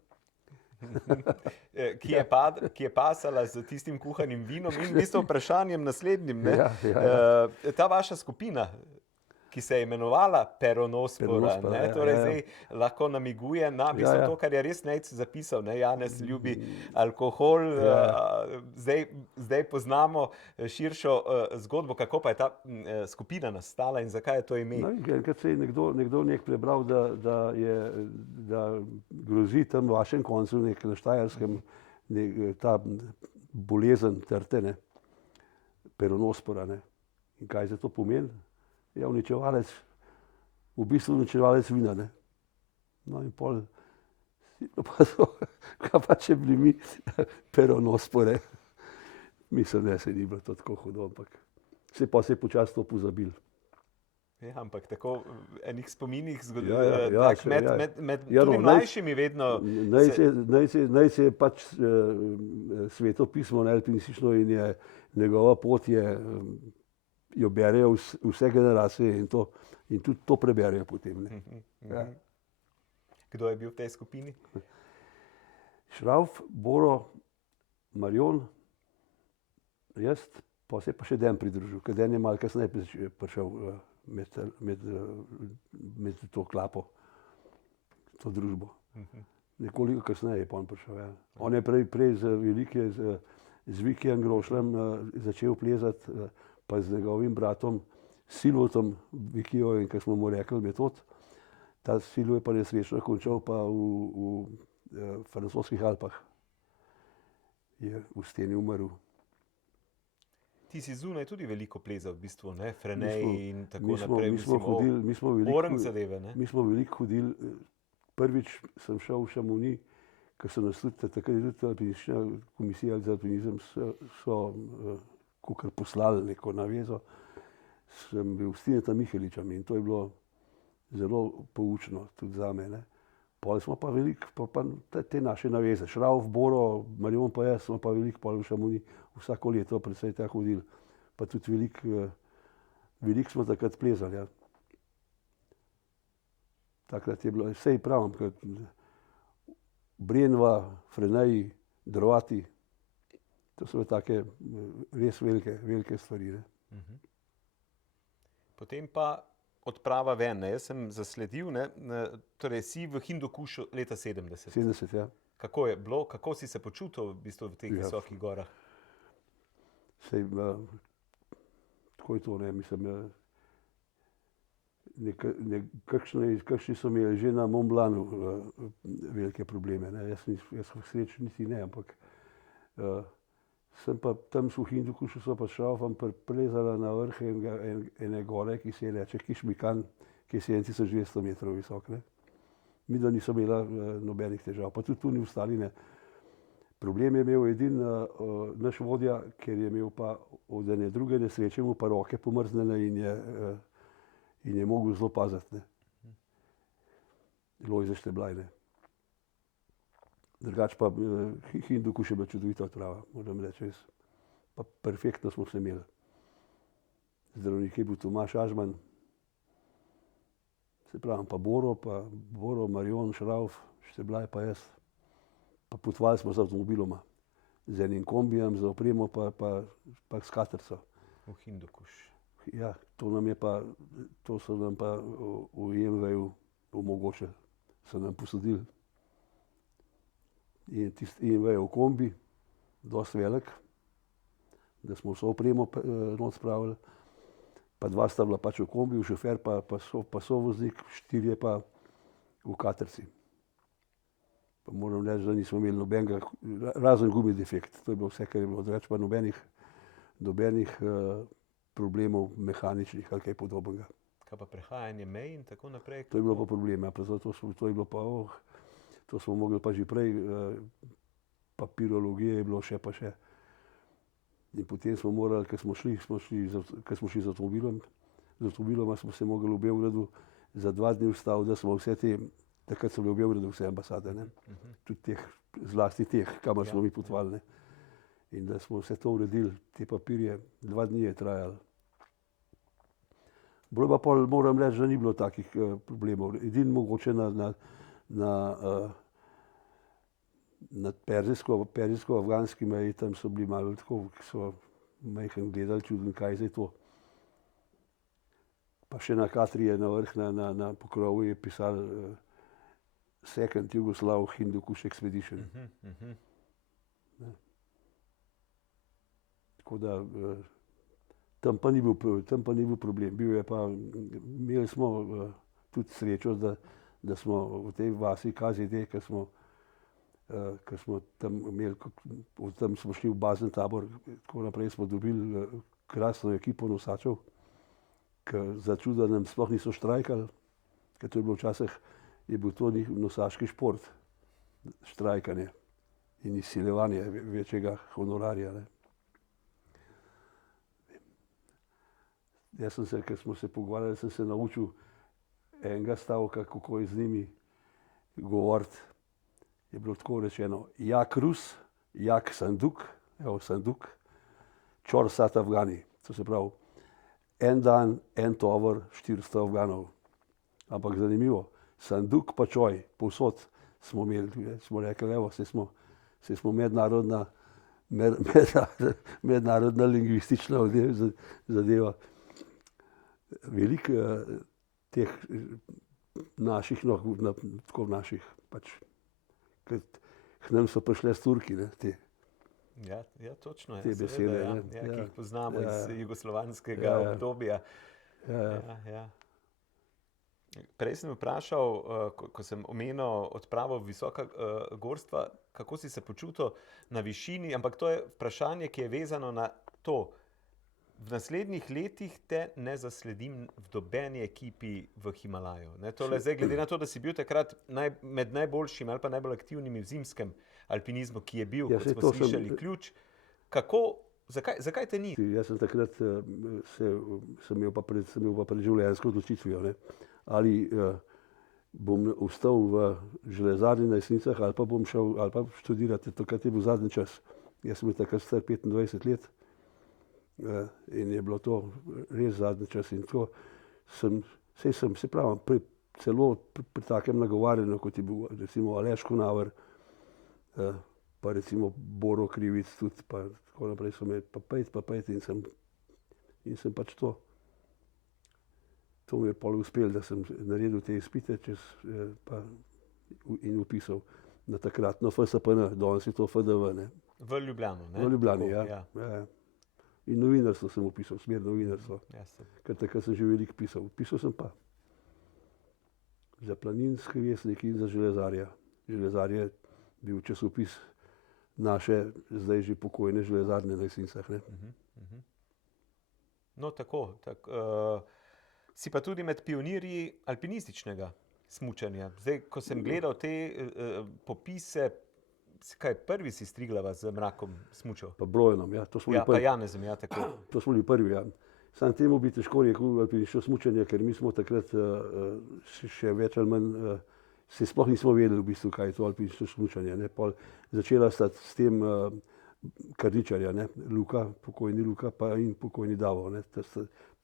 Ki je pasala z tistim kuhanim vinom in v bistvu vprašanjem naslednjim. Ne? Ta vaša skupina, ki se je imenovala Peronospora, torej zdaj lahko namiguje na to, kar je res Nejc zapisal, ne, Janez ljubi alkohol, zdaj poznamo širšo zgodbo, kako pa je ta skupina nastala in zakaj je to ime? Enkrat se je nekdo prebral, da grozi tam v vašem koncu, na Štajerskem, ta bolezen trte, ne, Peronospora, ne, in kaj za to pomeni? Ja, uničevalec, v bistvu uničevalec vina, ne. No in pol, kaj pa če bili mi Peronospore? Mislim, da se ni bilo to tako hudo, ampak se pa se je počasi to pozabil. Ja, ampak tako enih spominih med tudi mlajšimi vedno... Naj se je pač Sveto pismo alpinistično in je njegova pot je, jo berejo vse generacije in tudi to preberejo potem. Ja. Kdo je bil v tej skupini? Šravf, Boro, Marjon, jaz, pa se je pa še Den pridružil, ker Den je malo kasneje prišel med to klapo, to družbo. Nekoliko kasneje je pa on prišel. Ja. On je prej z Vikijem Grošljem začel plezati, pa z njegovim bratom Silvotom Vikijo, in ker smo mu rekli Metod, ta Silvo je pa nesrečno končal pa v francoskih Alpah. Je v steni umrl. Ti si zunaj tudi veliko plezal v bistvu, ne? Frenej in tako naprej. Mi smo veliko hodili. Prvič sem šel v Šamoni, ker so nas tudi takrat alpinistična komisija za alpinizem so kakor poslali neko navezo, sem bil s Tineta Miheličem in to je bilo zelo poučno tudi za mene. Pol smo pa veliko, te naše naveze, Šravf, Boro, Marjon pa jaz, smo pa veliko pol v Šamoni vsako leto predvsej tja hodili. Pa tudi veliko smo takrat plezali. Ja. Takrat je bilo, sej pravim, Brenva, Frenej, Drovati, to so take res velike stvari. Ne. Potem pa odprava ven. Ne? Jaz sem zasledil, torej si v Hindukušu leta 70. 70, ja. Kako je bilo, kako si se počutil v bistvu v teh visokih gorah? Sej, tako je to, ne, mislim, kakšni so imeli že na Mont Blancu velike probleme, ne. Jaz v sreči niti ne, ampak sem pa tam v Hindukušu so pa s šraufom priplezala na vrh ene gore, ki se je reče Kišmikan, ki je 7200 metrov visok, ne. Midva niso imela nobenih težav, pa tudi tu ni ostali ne. Problem je imel edin naš vodja, ker je imel pa od ene druge nesreče mu pa roke pomrznjene in je mogel zelo paziti, ne. Lojze Šteblaj, ne. Drugače pa Hindukuš je bila čudovita odprava, moram reči res. Pa perfektno smo se imeli. Zdravnik je bil Tomaž Ažman, se pravim, pa Boro, Marjon, Šrauf, Šteblaj pa jaz. Pa potovali smo z avtomobiloma, z enim kombijem, z opremo pa s katerco. V Hindukuš. Ja, to so nam pa v IMV-ju omogočili, so nam posodili. In tisti IMV-jev kombi, dosti velik, da smo vso opremo not spravili, pa dva sta bila pač v kombiju, šofer pa sovoznik, 4 pa v katerci. Pa moram reči, da nismo imeli nobenega, razen gumi defekt, to je bilo vse, kar je bilo, drugače pa nobenih problemov mehaničnih ali kaj podobnega. Kaj pa prehajanje mej in tako naprej? To je bilo pa problem, ja, pa zato to je bilo pa, to smo mogli pa že prej, papirologije je bilo še pa še. In potem smo morali, ko smo šli z avtomobiloma smo se mogli v Beogradu za 2 dni ustaviti, da smo vse te, takrat so bile v Beogradu vse ambasade, ne, tudi teh, zlasti teh, kamor smo mi potovali, ne. In da smo vse to uredili, te papirje, 2 dni je trajalo. Bilo pa pol, moram reči, da ni bilo takih problemov, edino mogoče nad perzijsko-afganski meji, tam so bili malo tako, ki so majhen gledali, čudno, kaj je zdaj to. Pa še na Katri je na vrh, na pokrovu je pisalo Second Yugoslav Hindukuš Expedition. Tako da tam pa ni bil problem, imeli smo tudi srečo, da smo v tej vasi KZD, ker smo tam imeli, od tam smo šli v bazen tabor, tako naprej smo dobili krasno ekipo nosačev, ki za čudo nam sploh niso štrajkali, ker to je bilo včasih, je bil to nosaški šport, štrajkanje in izsiljevanje večjega honorarja, ne. Jaz sem se, ker smo se pogovarjali, sem se naučil enega stavka, kako je z njimi govoriti. Je bilo tako rečeno, jak Rus, jak Sanduk, evo Sanduk, čor sat Afgani. To se pravi, en dan, en tovor, 400 Afganov. Ampak zanimivo, Sanduk pa čoj, povsod smo imeli, smo rekli, evo, saj smo mednarodna lingvistična zadeva. Veliko teh naših, tako naših, pač, k nam so prišle s Turki, ne, te. Ja, točno je, te besede, seveda, ne. ki jih poznamo iz jugoslovanskega obdobja. Ja. Prej sem vprašal, ko sem omenil odpravo visoka gorstva, kako si se počutil na višini, ampak to je vprašanje, ki je vezano na to. V naslednjih letih te ne zasledim v nobeni ekipi v Himalaju. Tole zdaj, glede na to, da si bil takrat med najboljšimi ali pa najbolj aktivnimi v zimskem alpinizmu, ki je bil, kot smo slišali, ključ. Zakaj te ni? Jaz sem takrat sem imel pa pred življenjsko odločitvijo, ne. Ali bom ostal v železarni na Jesnicah ali pa bom šel ali pa študirati, takrat je bil zadnji čas. Jaz sem bil takrat star 25 let. In je bilo to res zadnji čas in tako se pravi, celo pri takem nagovarjanju, kot je bil recimo Aleš Kunaver, pa recimo Boro Krivic tudi, pa tako naprej so me pa pejt in sem pač to. To mi je pol uspelo, da sem naredil te izpite in upisal na takratno FSPN, danes je to FDV. Ne. V Ljubljano, ne? V Ljubljani, Tako, ja. Ja. In novinarstvo sem upisal, smer novinarstvo. Ker takrat sem že veliko pisal. Pisal sem pa za Planinski vestnik in za Železarja. Železar je bil časopis naše, zdaj že pokojne železarne na Jesenicah. No, tako. Si pa tudi med pionirji alpinističnega smučanja. Zdaj, ko sem gledal te popise, kaj prvi si s Triglava z Mrakom smučal? Pa Brojenom, ja. To smo bili prvi. Pa Janezom, ja, tako. To smo bili prvi, ja. Sam temu bi težko rekel alpinistično smučanje, ker mi smo takrat še več ali manj, se sploh nismo vedeli v bistvu, kaj je to alpinistično smučanje. Ne. Začela sta s tem Karničarja, ne. Luka, pokojni Luka in pokojni Davo, ne.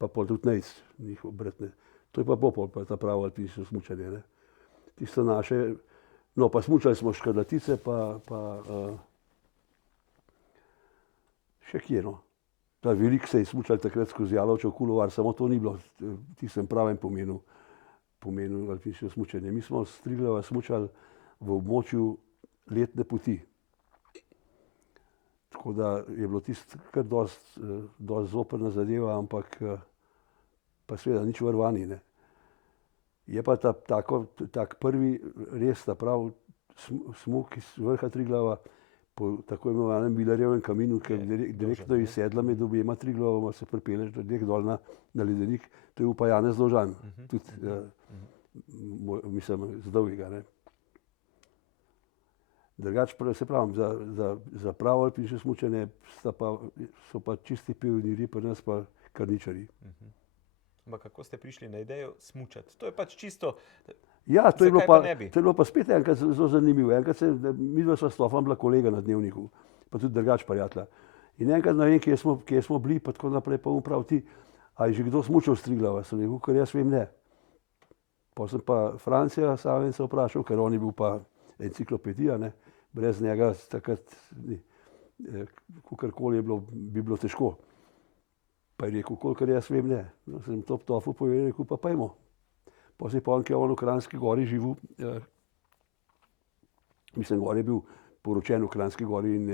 Pa pol tudi Nejc, njihov brat. Ne. To je pa popol, pa ta pravo alpinistično smučanje. Ne. Tisto naše, no pa smučali smo Škrlatice, pa še kje, no. Ta veliko se je smučal takrat skozi Jalovčev kulovar, samo to ni bilo v tistem pravem pomenu alpinistično smučanje. Mi smo s Triglava smučali v območju letne poti. Tako da je bilo tisto kar dosti zoprna zadeva, ampak pa seveda nič varvani, ne. Je pa tak prvi res ta prav smuk iz vrha Triglava po tako imenovanem Millarjevem kaminu, ker direktno iz sedla med obema Triglavoma se pripeleš dol na ledenik. To je bil pa Janez Dovžan, tudi mislim z Dolgega. Drugače pa se pravim, za pravo alpinistično smučanje so pa čisti pionirji, pri nas pa Karničarji. Ampak kako ste prišli na idejo smučati? To je pač čisto... Ja, to je bilo pa spet enkrat zelo zanimivo. Midva sva s Stofom bila kolega na Dnevniku, pa tudi drugače prijatelja. In enkrat ne vem, kje smo bili, pa tako naprej, pa prav ti, a je že kdo smučal s Triglava? Sem rekel, ker jaz vem ne. Pa sem pa Francija Savenca vprašal, ker on je bil pa enciklopedija, ne. Brez njega takrat, kakorkoli bi bilo težko. Pa je rekel, kolikor jaz vem ne. No, sem to Tofu povedal, rekel, pa pojmo. Pa se je pa on, ki je on v Kranjski Gori živel, mislim, gor je bil poročen v Kranjski Gori in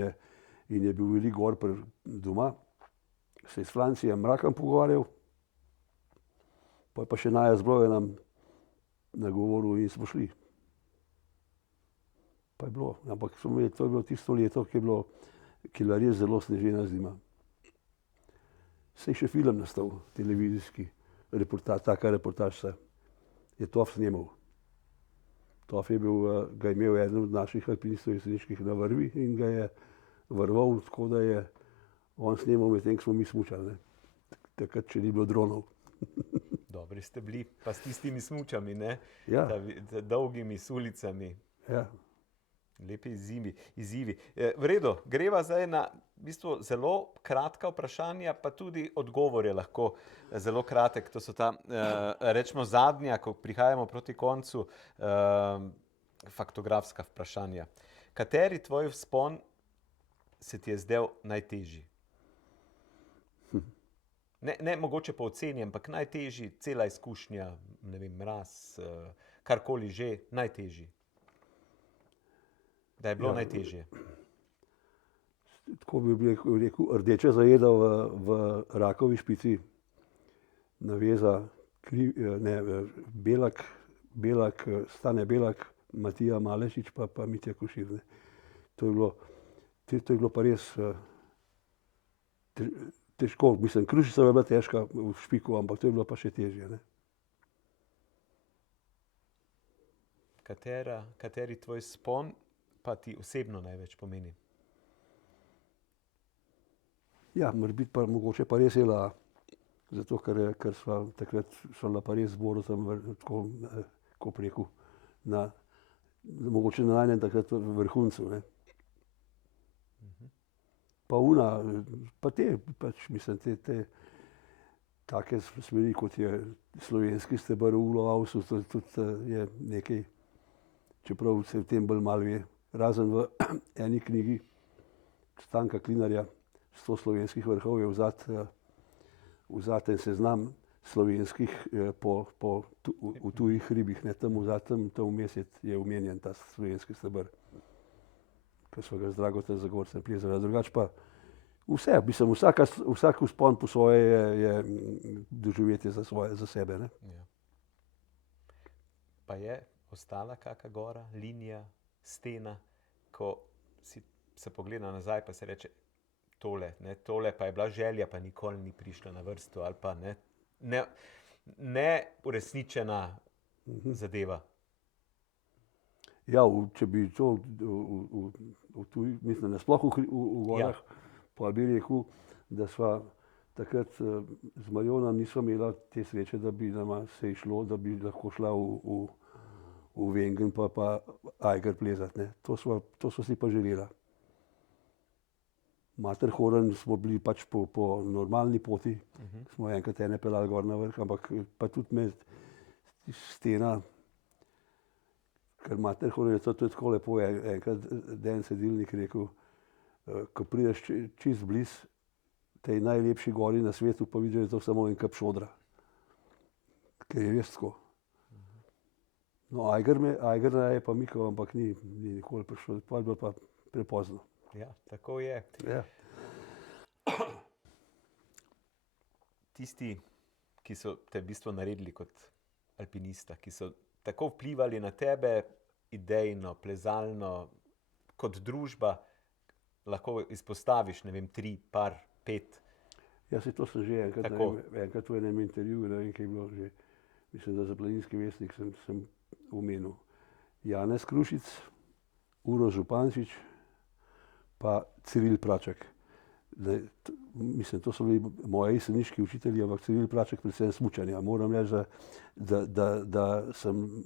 je bil veliko gor doma, se je s Francijem Mrakom pogovarjal, pa je pa še Naja Zbroje nam nagovoril in smo šli. Pa je bilo, ampak to je bilo tisto leto, ki je bila res zelo snežena zima. Se je še film nastal, televizijski, taka reportaža. Je Tof snemal. Tof je ga imel eden od naših alpinistov jeseniških na vrvi in ga je vrval, tako da je on snemal medtem, ko smo mi smučali. Takrat, če ni bilo dronov. Dobri ste bili, pa s tistimi smučami, ne? Ja. Dolgimi s ulicami. Ja. Lepi izzivi. V redu, greva zdaj na v bistvu zelo kratka vprašanja, pa tudi odgovor je lahko zelo kratek. To so ta, rečemo, zadnja, ko prihajamo proti koncu, faktografska vprašanja. Kateri tvoj vzpon se ti je zdel najtežji? Ne mogoče po oceni, ampak najtežji, cela izkušnja, ne vem, mraz, karkoli že, najtežji. Da je bilo najtežje. Tako bi rekel, rdeča zajeda v Rakovi špici, naveza Belak, Stane Belak, Matija Malešič pa Mitja Košir. To je bilo pa res težko. Mislim, Krušica je bila težka v špiku, ampak to je bilo pa še težje. Ne? Kateri tvoj spon pa ti osebno največ pomeni? Ja, mogoče pa res Ela, zato ker sva takrat šla pa res z Borutom, tako rekel, mogoče na najnem takrat vrhuncu. Ne. Pa pa pač mislim, te take smeri, kot je slovenski steber v Ulovausu, tudi je nekaj, čeprav se v tem bolj malo ve. Razen v eni knjigi Stanka Klinarja, 100 slovenskih vrhov, je vzaten seznam slovenskih v tujih hribih, ne, tam vmes je omenjen ta slovenski steber, ki so ga z Dragotom Zagorcem plezali. Drugače pa vse, mislim, vsak vzpon po svoje je doživetje za sebe. Ne. Ja. Pa je ostala kakšna gora, linija, stena, ko si se pogleda nazaj pa se reče, tole pa je bila želja, pa nikoli ni prišla na vrsto, ali pa ne uresničena zadeva. Ja, če bi to mislim, nasploh v gorah, pa bi rekel, da sva takrat z Marjona nisva imela te sreče, da bi nama se išlo, da bi lahko šla v Wengen pa Eiger plezati. Ne. To sva si pa želela. Matterhorn smo bili pač po normalni poti, smo enkrat ene peljali gor na vrh, ampak pa tudi med stena, ker Matterhorn je to tako lepo, enkrat Dejan Sedilnik rekel, ko prideš čist bliz tej najlepši gori na svetu, pa vidiš, da je to samo en kap šodra. Ker je res tako. No, Eiger je pa mikal, ampak ni nikoli prišel, pa je bilo pa prepozno. Ja, tako je. Ja. Tisti, ki so te v bistvu naredili kot alpinista, ki so tako vplivali na tebe idejno, plezalno, kot družba, lahko izpostaviš, ne vem, 3, 5. Ja, se to sem že enkrat v enem intervjuju, ne vem, kaj je bilo že, mislim, da za Planinski vestnik sem omenil. Janez Krušic, Uroš Župančič, pa Ciril Praček. Mislim, to so bili moji jeseniški učitelji, ampak Ciril Praček predvsem smučanja. Moram reči, da sem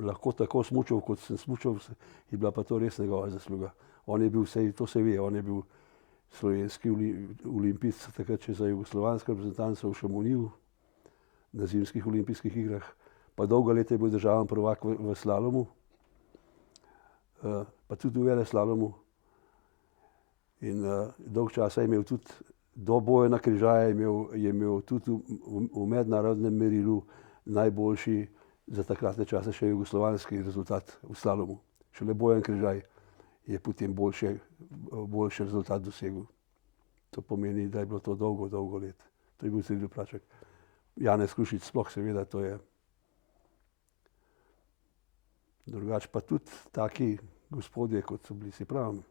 lahko tako smučal, kot sem smučal, je bila pa to res njegova zasluga. On je bil, to se ve, on je bil slovenski olimpijec, takrat še za jugoslovansko reprezentanco v Šamoniju na zimskih olimpijskih igrah, pa dolga leta je bil državni prvak v slalomu, pa tudi v veleslalomu. In dolg časa je imel tudi do Bojana Križaja, je imel tudi v mednarodnem merilu najboljši za takratne čase še jugoslovanski rezultat v slalomu. Šele Bojan Križaj je potem boljši rezultat dosegel. To pomeni, da je bilo to dolgo let. To je bil Ciril Praček. Janez Krušic sploh seveda, to je. Drugače pa tudi taki gospodje, kot so bili, se pravim,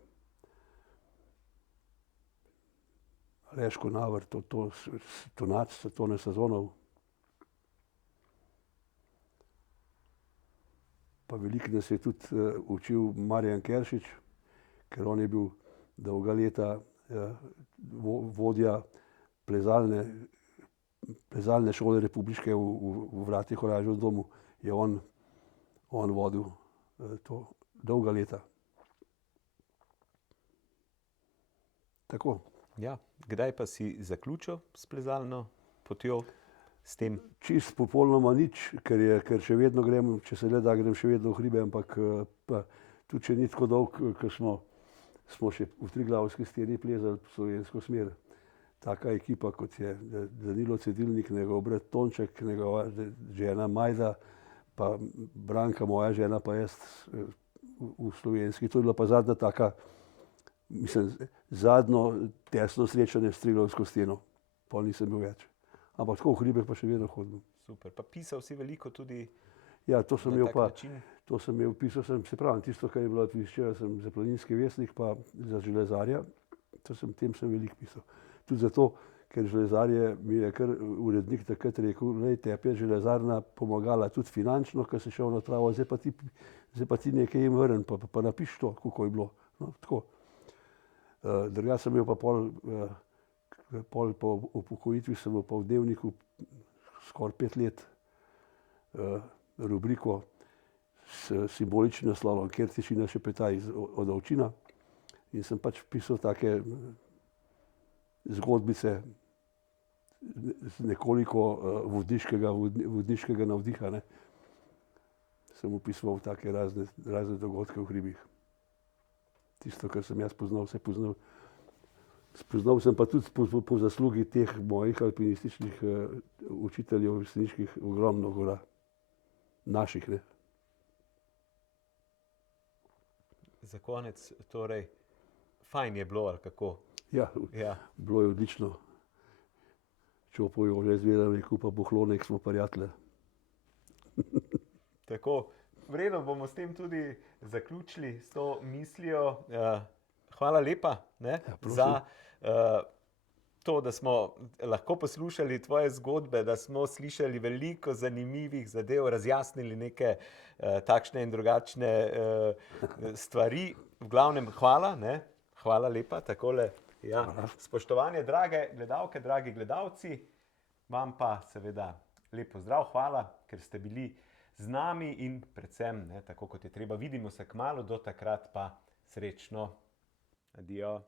Aleš Konavar, Tonac, Tone Sazonov. Pa veliko nas je tudi učil Marjan Keršič, ker on je bil dolga leta vodja plezalne šole republiške v Vratih Oražev domu. Je on vodil to dolga leta. Tako. Ja, kdaj pa si zaključil s plezalno potjo, s tem? Čist popolnoma nič, ker še vedno grem, če se le da, grem še vedno v hribe, ampak pa tudi če ni tako dolg, ker smo še v Triglavski steni plezali v slovensko smer. Taka ekipa, kot je Danilo Cedilnik, njegov brat Tonček, njegova žena Majda, pa Branka, moja žena, pa jaz v slovenski. To je bila pa zadnja taka, mislim, zadnjo tesno srečanje s Triglavsko steno. Pol nisem bil več. Ampak tako v hribih pa še vedno hodim. Super, pa pisal si veliko tudi ja, to sem na tak način? To sem imel, pisal sem, se pravim, tisto, kar je bilo včeraj, sem za Planinski vestnik, pa za železarja, tem sem veliko pisal. Tudi zato, ker železarje mi je kar urednik takrat rekel, lej, tebi je železarna pomagala tudi finančno, ker si šel na travo, zdaj pa ti nekaj jim vrn, pa napiš to, kako je bilo. No, tako. Drugače sem imel pa pol po upokojitvi sem pa v Dnevniku skoraj 5 let rubriko s simboličnim naslovom Kjer tišina šepeta od ovčina. In sem pač pisal take zgodbice z nekoliko vodniškega navdiha. Ne. Sem opisoval take razne dogodke v hribih. Tisto, kar sem jaz poznal, vse poznal Spoznal sem pa tudi po zaslugi teh mojih alpinističnih učiteljev, resničnih, ogromno gora. Naših, ne. Za konec, torej, fajn je bilo, ali kako? Ja, Ja. bilo je odlično. Čopov je že izvedel, rekel pa Bohlonek, smo prijatelji. Tako, vredno bomo s tem tudi zaključili, s to mislijo. Hvala lepa, ne, za to, da smo lahko poslušali tvoje zgodbe, da smo slišali veliko zanimivih zadev, razjasnili neke takšne in drugačne stvari. V glavnem, hvala, ne, hvala lepa, takole. Ja. Spoštovanje, drage gledalke, dragi gledalci, vam pa seveda lep pozdrav, hvala, ker ste bili z nami in predvsem, ne, tako kot je treba, vidimo se kmalu, do takrat pa srečno. Adijo.